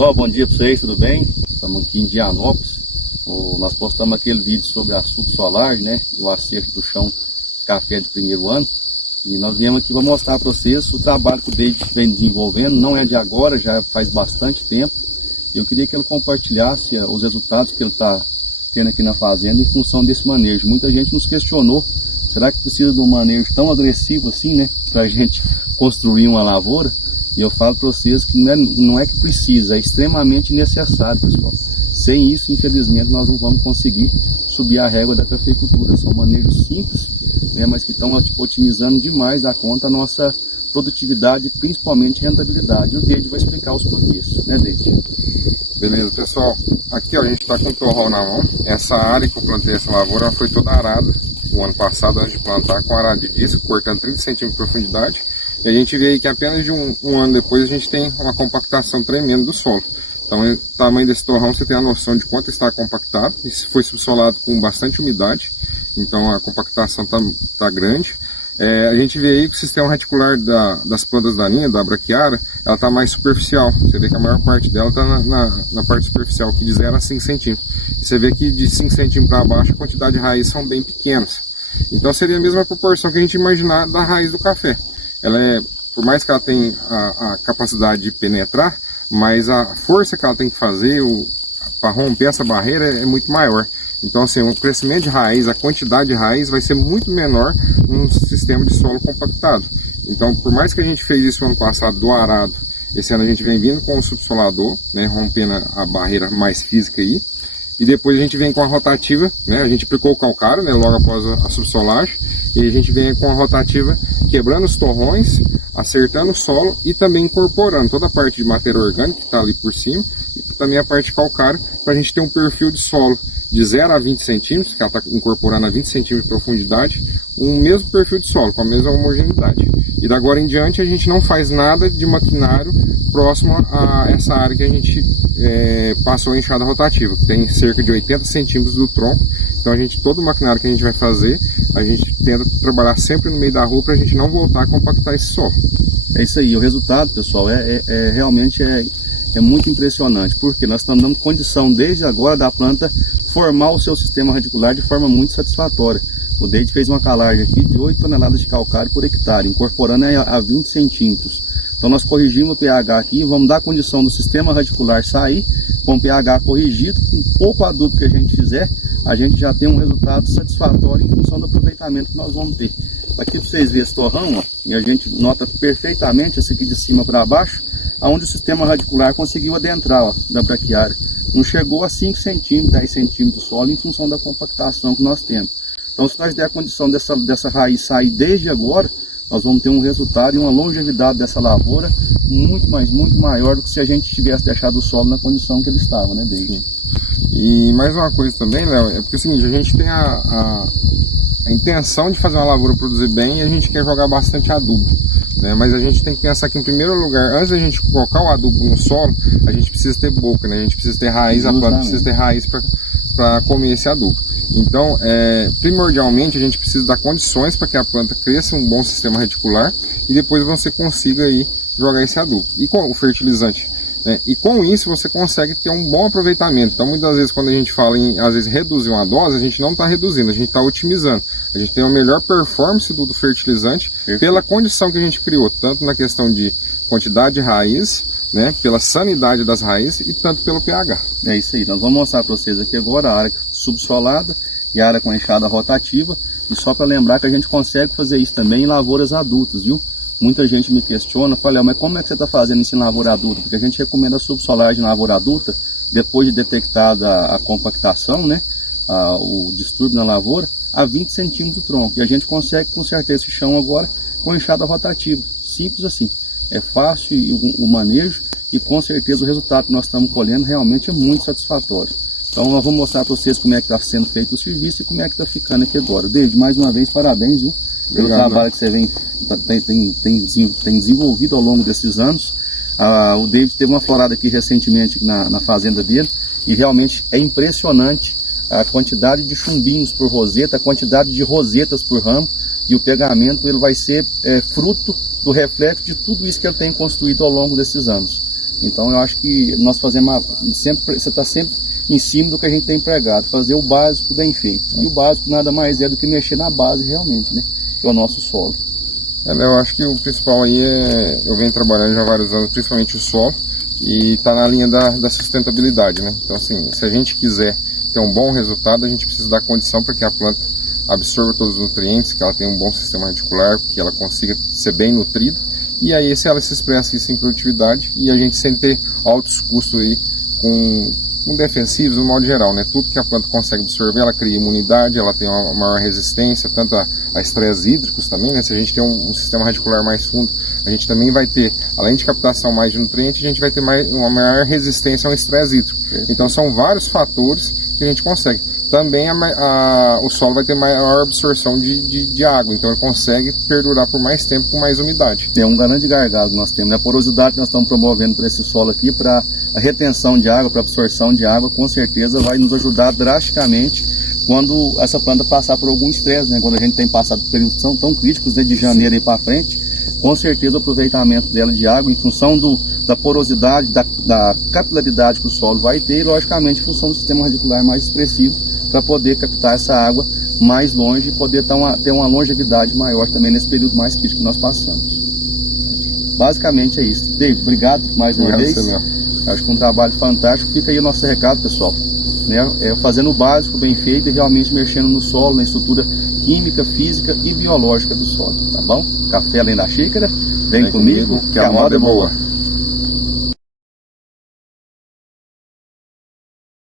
Pessoal, bom dia para vocês, tudo bem? Estamos aqui em Dianópolis. Nós postamos aquele vídeo sobre a subsolar, né? E o acerto do chão café de primeiro ano. E nós viemos aqui para mostrar para vocês o trabalho que o David vem desenvolvendo. Não é de agora, já faz bastante tempo. E eu queria que ele compartilhasse os resultados que ele está tendo aqui na fazenda em função desse manejo. Muita gente nos questionou, será que precisa de um manejo tão agressivo assim, né? Para a gente construir uma lavoura? E eu falo para vocês que não é que precisa, é extremamente necessário, pessoal. Sem isso, infelizmente, nós não vamos conseguir subir a régua da cafeicultura. São manejos simples, né, mas que estão otimizando demais a conta a nossa produtividade, principalmente rentabilidade. O David vai explicar os porquês, né, David? Beleza, pessoal. Aqui ó, a gente está com o torrão na mão. Essa área que eu plantei essa lavoura foi toda arada o ano passado, antes de plantar, com arado de disco, cortando 30 centímetros de profundidade. E a gente vê aí que apenas de um ano depois a gente tem uma compactação tremenda do solo. Então o tamanho desse torrão você tem a noção de quanto está compactado. Isso foi subsolado com bastante umidade, então a compactação tá grande. A gente vê aí que o sistema reticular das plantas daninhas, da braquiária, ela está mais superficial. Você vê que a maior parte dela está na parte superficial, que de 0 a 5 centímetros. E você vê que de 5 centímetros para baixo a quantidade de raízes são bem pequenas. Então seria a mesma proporção que a gente imaginar da raiz do café. Ela por mais que ela tenha a capacidade de penetrar, mas a força que ela tem que fazer para romper essa barreira é muito maior. Então assim, o crescimento de raiz, a quantidade de raiz vai ser muito menor num sistema de solo compactado. Então por mais que a gente fez isso ano passado do arado, esse ano a gente vem vindo com o subsolador, né, rompendo a barreira mais física aí. E depois a gente vem com a rotativa, né? A gente aplicou o calcário, né, logo após a subsolagem. E a gente vem com a rotativa quebrando os torrões, acertando o solo e também incorporando toda a parte de matéria orgânica que está ali por cima e também a parte de calcário, para a gente ter um perfil de solo de 0 a 20 centímetros, que ela está incorporando a 20 centímetros de profundidade, um mesmo perfil de solo, com a mesma homogeneidade. E da agora em diante a gente não faz nada de maquinário próximo a essa área que a gente passou a enxada rotativa, que tem cerca de 80 centímetros do tronco. Então todo o maquinário que a gente vai fazer, a gente tenta trabalhar sempre no meio da rua para a gente não voltar a compactar esse solo. É isso aí, o resultado, pessoal, realmente muito impressionante, porque nós estamos dando condição desde agora da planta formar o seu sistema radicular de forma muito satisfatória. O David fez uma calagem aqui de 8 toneladas de calcário por hectare, incorporando a 20 centímetros. Então nós corrigimos o pH aqui, vamos dar condição do sistema radicular sair com o pH corrigido, com pouco adubo que a gente fizer, a gente já tem um resultado satisfatório em função do aproveitamento que nós vamos ter. Aqui para vocês verem esse torrão, ó, e a gente nota perfeitamente esse aqui de cima para baixo, onde o sistema radicular conseguiu adentrar, ó, da braquiária. Não chegou a 5 centímetros, 10 centímetros do solo em função da compactação que nós temos. Então se nós der a condição dessa raiz sair desde agora, nós vamos ter um resultado e uma longevidade dessa lavoura muito maior do que se a gente tivesse deixado o solo na condição que ele estava, né, David? E mais uma coisa também, Léo, é porque é o seguinte, a gente tem a intenção de fazer uma lavoura produzir bem e a gente quer jogar bastante adubo, né? Mas a gente tem que pensar que em primeiro lugar, antes da gente colocar o adubo no solo, a gente precisa ter boca, né? A gente precisa ter raiz, a planta precisa ter raiz para comer esse adubo. Então, primordialmente a gente precisa dar condições para que a planta cresça um bom sistema reticular e depois você consiga aí jogar esse adubo e com o fertilizante. E com isso você consegue ter um bom aproveitamento. Então muitas vezes quando a gente fala em às vezes reduzir uma dose, a gente não está reduzindo, a gente está otimizando. A gente tem uma melhor performance do fertilizante pela condição que a gente criou, tanto na questão de quantidade de raiz, né, pela sanidade das raízes e tanto pelo pH. É isso aí, nós vamos mostrar para vocês aqui agora a área subsolada e a área com enxada rotativa. E só para lembrar que a gente consegue fazer isso também em lavouras adultas, viu? Muita gente me questiona, fala, mas como é que você está fazendo isso em lavoura adulta? Porque a gente recomenda a subsolagem em lavoura adulta, depois de detectada a compactação, né, o distúrbio na lavoura, a 20 centímetros do tronco. E a gente consegue consertar esse chão agora com enxada rotativa. Simples assim. É fácil o manejo e com certeza o resultado que nós estamos colhendo realmente é muito satisfatório. Então eu vou mostrar para vocês como é que está sendo feito o serviço e como é que está ficando aqui agora. David, mais uma vez, parabéns, viu? Pelo trabalho que você tem desenvolvido ao longo desses anos. O David teve uma florada aqui recentemente na fazenda dele e realmente é impressionante a quantidade de chumbinhos por roseta, a quantidade de rosetas por ramo, e o pegamento ele vai ser fruto do reflexo de tudo isso que ele tem construído ao longo desses anos. Então eu acho que nós fazemos sempre, você está sempre em cima do que a gente tem empregado, fazer o básico bem feito. E o básico nada mais é do que mexer na base realmente, né? Que é o nosso solo. Eu acho que o principal aí eu venho trabalhando já há vários anos, principalmente o solo, e está na linha da sustentabilidade, né? Então assim, se a gente quiser ter um bom resultado, a gente precisa dar condição para que a planta absorva todos os nutrientes, que ela tenha um bom sistema radicular, que ela consiga ser bem nutrida, e aí se ela se expressa isso em produtividade, e a gente sem ter altos custos aí com defensivos no modo geral, né? Tudo que a planta consegue absorver, ela cria imunidade, ela tem uma maior resistência, tanto a estresses hídricos também, né? Se a gente tem um sistema radicular mais fundo, a gente também vai ter, além de captação mais de nutrientes, a gente vai ter uma maior resistência ao estresse hídrico. Então são vários fatores que a gente consegue. Também o solo vai ter maior absorção de água, então ele consegue perdurar por mais tempo com mais umidade. É um grande gargalo que nós temos, né? A porosidade que nós estamos promovendo para esse solo aqui, para a retenção de água, para a absorção de água, com certeza vai nos ajudar drasticamente quando essa planta passar por algum estresse, né? Quando a gente tem passado por períodos tão críticos, né? De janeiro aí para frente, com certeza o aproveitamento dela de água, em função da porosidade, da capilaridade que o solo vai ter, e logicamente em função do sistema radicular mais expressivo, para poder captar essa água mais longe e poder ter uma longevidade maior também nesse período mais crítico que nós passamos. Basicamente é isso. David, obrigado mais uma vez. Acho que um trabalho fantástico. Fica aí o nosso recado, pessoal, né? Fazendo o básico bem feito e realmente mexendo no solo, na estrutura química, física e biológica do solo, tá bom? Café além da xícara, vem comigo que a moda é boa.